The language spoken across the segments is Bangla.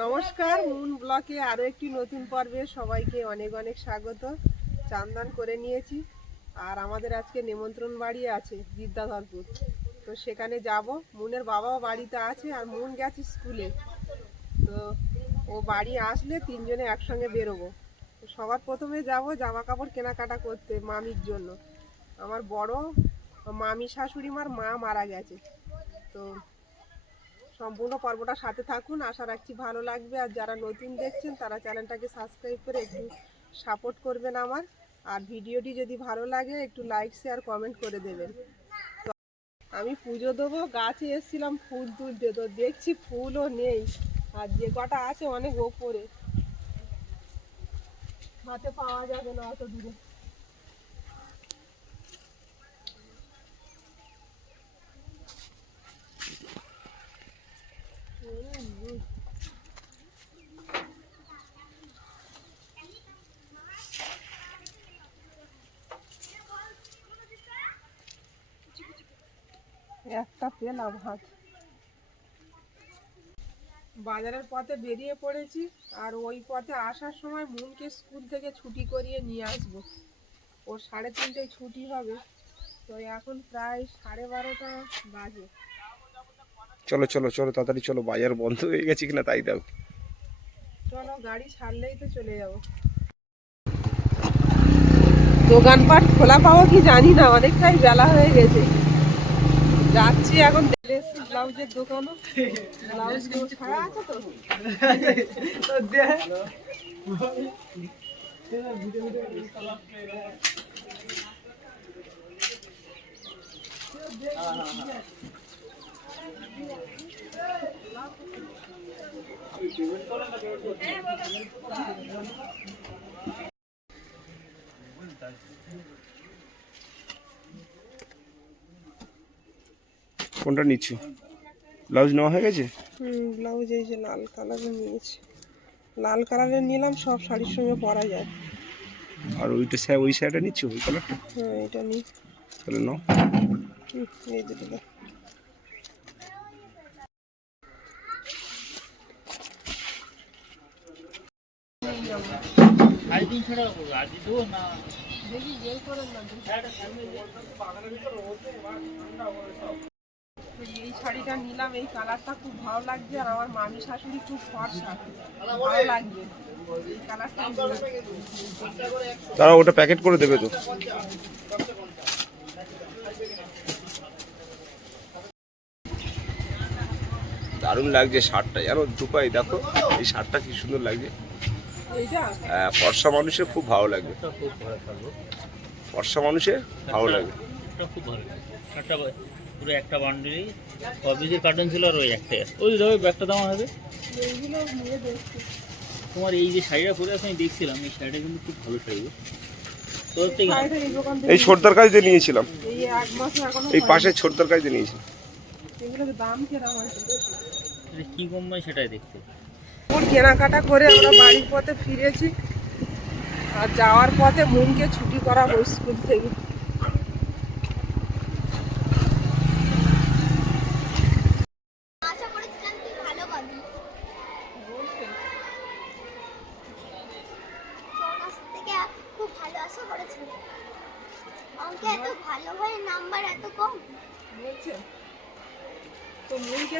নমস্কার, মুন ব্লকে আরও একটি নতুন পর্বে সবাইকে অনেক অনেক স্বাগত। চান্দান করে নিয়েছি, আর আমাদের আজকে নিমন্ত্রণ বাড়ি আছে বিদ্যাধরপুর। তো সেখানে যাব। মুনের বাবাও বাড়িতে আছে, আর মুন গেছে স্কুলে। তো ও বাড়ি আসলে তিনজনে একসঙ্গে বেরোবো। সবার প্রথমে যাব জামা কাপড় কেনাকাটা করতে মামির জন্য। আমার বড় মামি শাশুড়ি মার মা মারা গেছে। তো সম্পূর্ণ পর্বটা সাথে থাকুন। আশা রাখছি ভালো লাগবে। আর যারা নতুন দেখছেন, তারা চ্যানেলটাকে সাবস্ক্রাইব করে একটু সাপোর্ট করবেন আমার। আর ভিডিওটি যদি ভালো লাগে, একটু লাইক, শেয়ার, কমেন্ট করে দেবেন। আমি পুজো দেবো। গাছে এসেছিলাম ফুল তুলতে। তো দেখছি ফুলও নেই। আর যে কটা আছে অনেক ওপরে। হাতে পাওয়া যাবে না অত দূরে। একটা পেলাম হাত বাজারের পথে বেরিয়ে পড়েছি আর ওই পথে আসার সময় মুনকে স্কুল থেকে ছুটি করিয়ে নিয়ে আসব। ওর সাড়ে তিনটেয় ছুটি হবে তো এখন প্রায় সাড়ে বারোটা বাজে। চলো চলো চলো তাড়াতাড়ি চলো বাজার বন্ধ হয়ে গেছে কিনা তাই দাও। চলো গাড়ি ছাড়লেই তো চলে যাব। দোকানপাট খোলা পাবো কি জানি না অনেকটাই বেলা হয়ে গেছে। যাচ্ছি এখন ব্লাউজের দোকানও ব্লাউজ ছাড়া আছে তো। কোনটা নিচ্ছ। ব্লাউজ নেওয়া হয়ে গেছে? ব্লাউজ এই যে লাল কালারের নিয়েছি। লাল কালারের নিলাম সব শাড়ির সঙ্গে পরা যায়। আর ওইটা স্যা ওই সাইডে নিচ্ছ ওই কালারটা হ্যাঁ এটা নিই। তাহলে নাও। এই দিলাম। দেখি করেন না তো এই শাড়িটা নিলাম এই কালারটা খুব ভালো লাগছে আর আমার মামি শাশুড়ি খুব ফর্সা। ভালো লাগবে এই কালারটা নিলাম। তারা ওটা প্যাকেট করে দেবে তো। দারুণ লাগছে শার্টটা জানো দুপাই দেখো এই শার্টটা কি সুন্দর লাগছে। হ্যাঁ ফর্সা মানুষের খুব ভালো লাগবে ফর্সা মানুষের ভালো লাগবে খুব ভালো। পুরো একটা বান্ডিলই অফিসের কার্টন ছিল আর ওই একটাই আছে। ওই দাও ব্যাগটা দাম হবে এইগুলো নিয়ে দেখছি। তোমার এই যে শাড়িটা পরে আছে আমি দেখছিলাম এই শাড়িটা কিন্তু খুব ভালো শাড়ি গো। তোর থেকে এই ছোটদার কাছ দিয়ে নিয়েছিলাম। এই এক মাস এখনও এই পাশে ছোটদার কাছ দিয়ে নিয়েছি এগুলোর দাম কীরকম আছে? এটা কি কোম্পানি সেটাই দেখতে। ওর কেনাকাটা করে আমরা বাড়ির পথে ফিরেছি। আর যাওয়ার পথে মনকে ছুটি করাবো স্কুল থেকে আশা করেছিলাম তুই ভালো পাবি তোর কাছ থেকে খুব ভালো আশা করেছিলাম অঙ্কে এত ভালো হয় নাম্বার এত কম? বলছে তো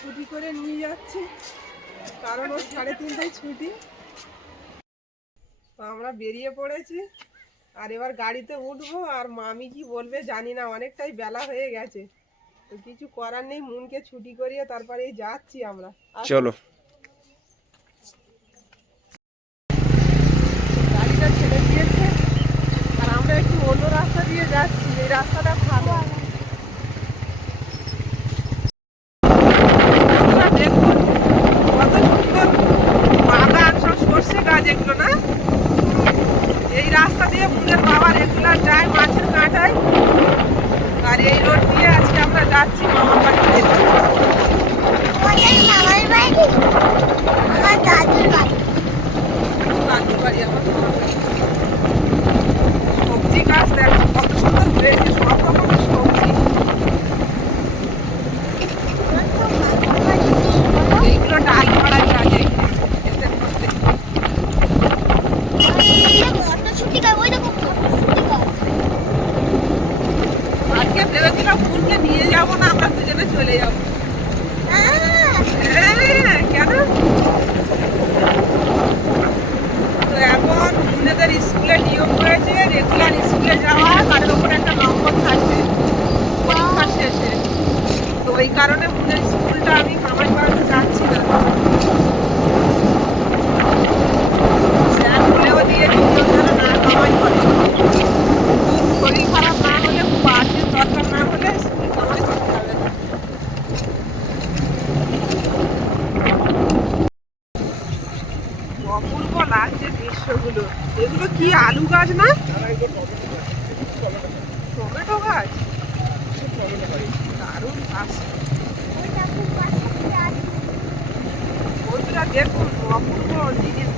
ছুটি করে নিয়ে যাচ্ছি। কারণ ওর সাড়ে তিনটায় ছুটি। তো আমরা বেরিয়ে পড়েছি। আর এবার গাড়িতে উঠবো আর মামি কি বলবে জানি না অনেকটাই বেলা হয়ে গেছে। তো কিছু করার নেই মনকে ছুটি করিয়ে তারপরেই যাচ্ছি আমরা। চলো গাড়িটা ছেড়ে দিয়েছে আর আমরা একটু অন্য রাস্তা দিয়ে যাচ্ছি এই রাস্তাটা ভালো। রাস্তা দেখুন কত সুন্দর বাগান সব সর্ষে কত সুন্দর হয়েছে সব রকমের সবজি করা যায় আজকে ভেবেছিলাম ফুলকে নিয়ে যাব না, আমরা দুজনে চলে যাব।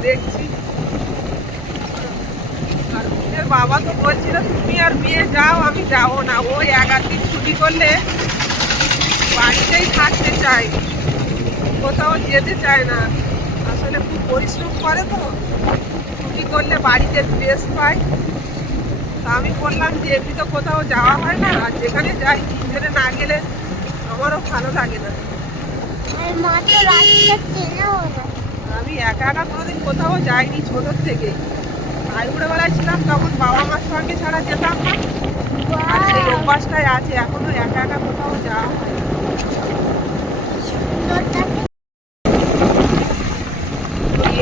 দেখছি। আর মেয়ের বাবা তো বলছিল, তুমি আর মেয়ে যাও, আমি যাব না। ও এগার দিন ছুটি করলে বাড়িতেই থাকতে চায়। কোথাও যেতে চায় না। আসলে খুব পরিশ্রম করে তো। ছুটি করলে বাড়িতে ড্রেস পায়। তা আমি বললাম যে, এমনি তো কোথাও যাওয়া হয় না, আর যেখানে যাই তিনজনে না গেলে আমারও ভালো লাগে না। আর মা তো রাস্তা চেনাও না। আমি একা একা কোনোদিন কোথাও যাইনি ছোটোর থেকে। আইবুড়ো বেলায় ছিলাম তখন বাবা মার সঙ্গে ছাড়া যেতাম না। আর সেই অভ্যাসটাই আছে এখনও একা একা কোথাও যাওয়া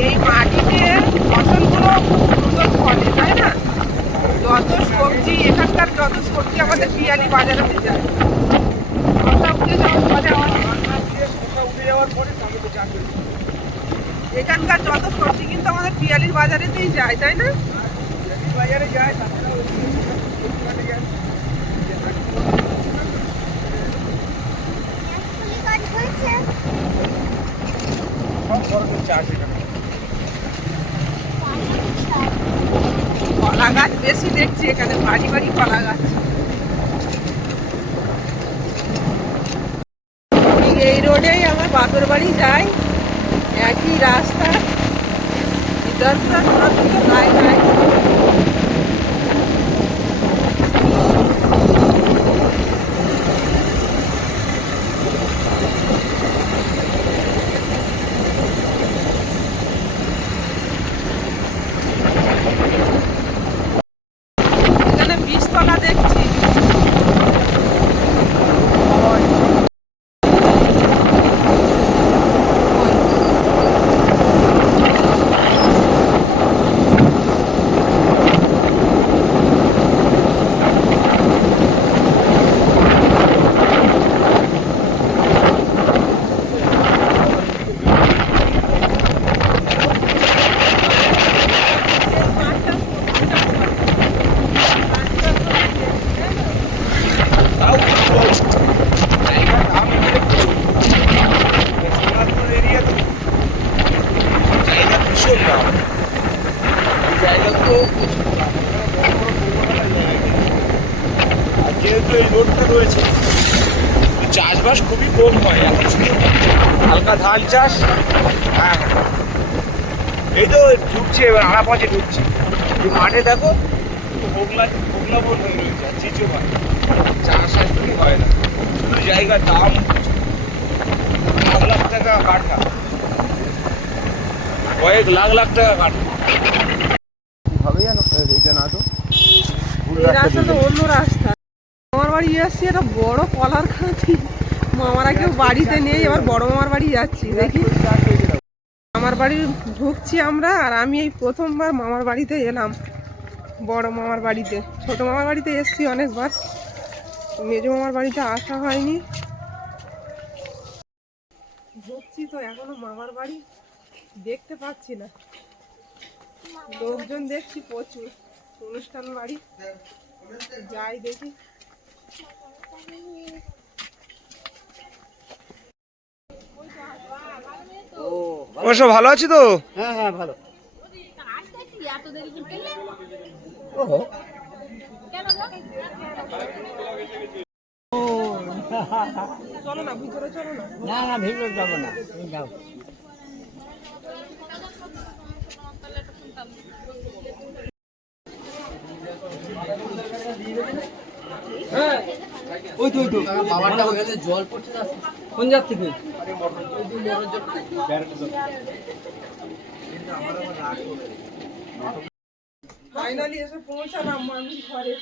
এই মাটিতে ফসলগুলো সুন্দর ফলে তাই না? যত সবজি এখানকার যত সবজি আমাদের পিয়ালি বাজারেতে যায় শসা উঠে যাওয়ার পরে এখানকার যত সবজি কিন্তু আমাদের পিয়ালির বাজারেতেই যায়, তাই না? বাজারে যায় কলা গাছ বেশি দেখছি এখানে, বাড়ি বাড়ি কলা গাছ এই রোডেই আমার বাপের বাড়ি যাই একই রাস্তা। ইদারপুরা ছোট ছোট গায়ে গায়ে এখানে বীজতলা দেখছি ওই। যেহেতু এই রোডটা রয়েছে চাষবাস খুবই কম হয় এখন শুধু চাষ। হ্যাঁ। হ্যাঁ এই তো ঢুকছে এবার আড়া পথে ঢুকছে মাঠে দেখো হোগলা হোগলা বন হয়ে রয়েছে চিচু হয় চাষ একদমই হয় না। শুধু জায়গার দাম। লাখ লাখ টাকা কাঠা। কয়েক লাখ লাখ টাকা কাঠা। হবে জানো এইটা না তো। রাস্তা রাস্তা তো অন্য রাস্তা। আমার বাড়ি এসছি একটা বড় কলার খাঁচি মামারা কেউ বাড়িতে নেই, এবার বড় মামার বাড়ি যাচ্ছি, দেখি। আমার বাড়ি ঢুকছি আমরা, আর আমি এই প্রথমবার মামার বাড়িতে এলাম, বড় মামার বাড়িতে। ছোট মামার বাড়িতে এসছি অনেকবার, মেজো মামার বাড়িতে আসা হয়নি। ঢুকছি তো এখনও মামার বাড়ি, দেখতে পাচ্ছি না। লোকজন দেখছি প্রচুর, অনুষ্ঠান বাড়ি, যাই দেখি। সব ভালো আছি তো? হ্যাঁ হ্যাঁ ভালো। চলো না ভিতরে চলো না না না ভিড় যাব না যাও। ওই তো ওই তো। বাবারটা ওখানে জল পড়ছে না? কোন জাত থেকে ফাইনালি এসে পৌঁছালাম আমি ঘরে।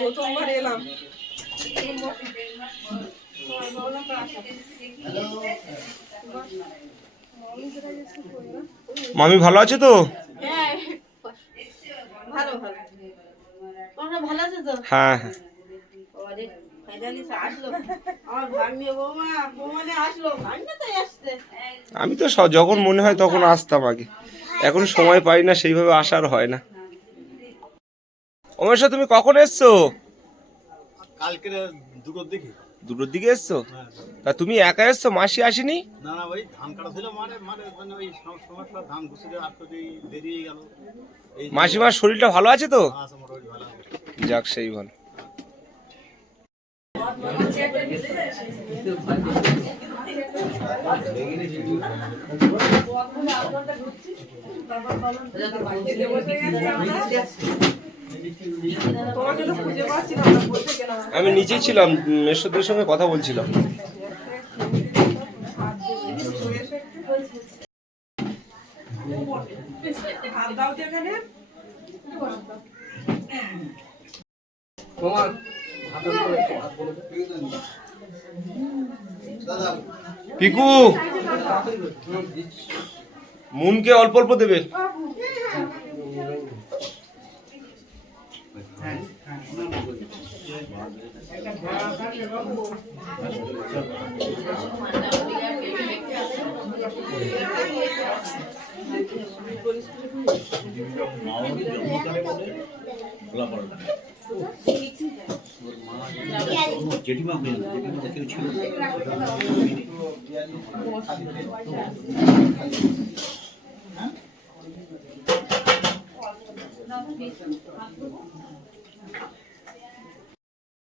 প্রথমবার এলাম। মামি ভালো আছে তো? ভালো ভালো। তোমরা ভালো আছো তো? হ্যাঁ। হ্যাঁ আমি তো যখন মনে হয় তখন আসতাম আগে। এখন সময় পাই না সেইভাবে আসার হয় না। অমেশ তুমি কখন এসছো? কালকে দুটোর দিকে। দুটোর দিকে এসছো? তা তুমি একা এসছো? মাসি আসেনি? না না ওই ধান কাটা ছিল মানে মানে মানে ওই সমস্যা ধান আসতে দেরি হয়ে গেল। মাসিমার শরীরটা ভালো আছে তো? আছে। যাক সেই ভালো তোমাকে তো খুঁজে পাচ্ছি না আমরা বসে গেলাম আমি নিচেই ছিলাম মেশ্বরদের সঙ্গে কথা বলছিলাম। তোমার পিকু মুনকে অল্প অল্প দেবে।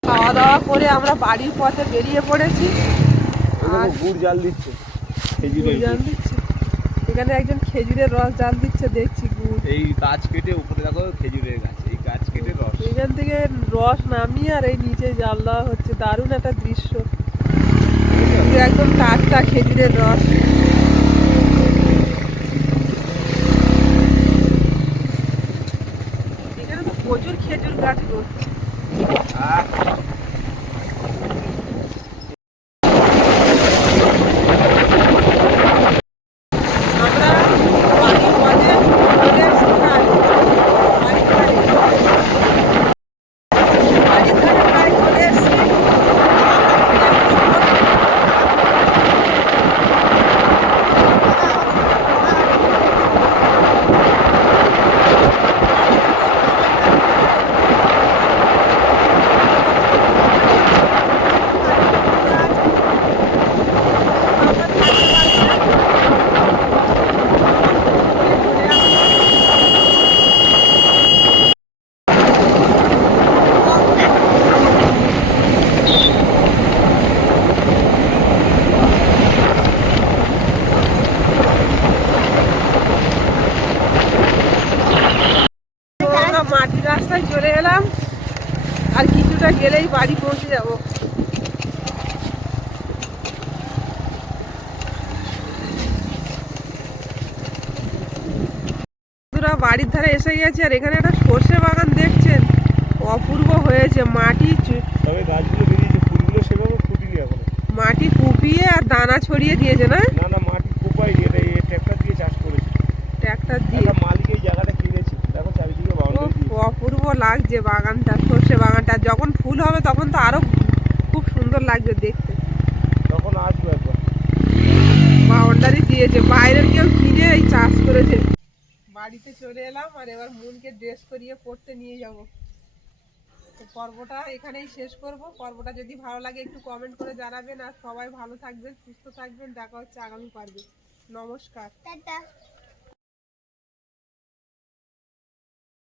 খাওয়া দাওয়া করে আমরা বাড়ির পথে বেরিয়ে পড়েছি। আর গুড় জাল দিচ্ছে। গুড় জাল দিচ্ছে। এখানে একজন খেজুরের রস জাল দিচ্ছে দেখছি গুড়। এই গাছ কেটে উপরে দেখো খেজুরের গাছ এই গাছ কেটে রস। এখান থেকে রস নামিয়ে আর এই নিচে দেওয়া হচ্ছে। দারুণ একটা দৃশ্য। একদম টাটকা খেজুরের রস। এখানে তো প্রচুর খেজুর গাছ গো আমরা বাড়ির পথে চলে এসেছি প্রায়। বাড়ির ধারে। বাড়ির ধারে প্রায় চলে এসেছি। তো আমরা মাটির রাস্তায় চলে এলাম আর কিছুটা গেলেই বাড়ি পৌঁছে যাব বন্ধুরা বাড়ির ধারে এসে গেছে আর এখানে একটা সর্ষে বাগান দেখছেন। অপূর্ব হয়েছে মাটি তবে গাছগুলো বেরিয়েছে ফুলগুলো সেভাবে ফুটিনি এখন। মাটি কুপিয়ে আর দানা ছড়িয়ে দিয়েছে না? না না মাটি কোপাই এটা এই ট্র্যাক্টর দিয়ে চাষ করেছে। ট্র্যাক্টর দিয়ে? একটা মালিক এই জায়গাটা কিনেছে দেখো চারিদিকে বাউন্ডারি অপূর্ব লাগছে বাগানটা সর্ষে বাগানটা। যখন ফুল হবে তখন তো আরও খুব সুন্দর লাগবে দেখতে। তখন আসব একবার। বাউন্ডারি দিয়েছে বাইরের কেউ কিনে এই চাষ করেছে বাড়িতে চলে এলাম, আর এবার মনকে ড্রেস করিয়ে পড়তে নিয়ে যাব। তো পর্বটা এখানেই শেষ করব। পর্বটা যদি ভালো লাগে একটু কমেন্ট করে জানাবেন, আর সবাই ভালো থাকবেন, সুস্থ থাকবেন। দেখা হচ্ছে আগামী পর্বে। নমস্কার।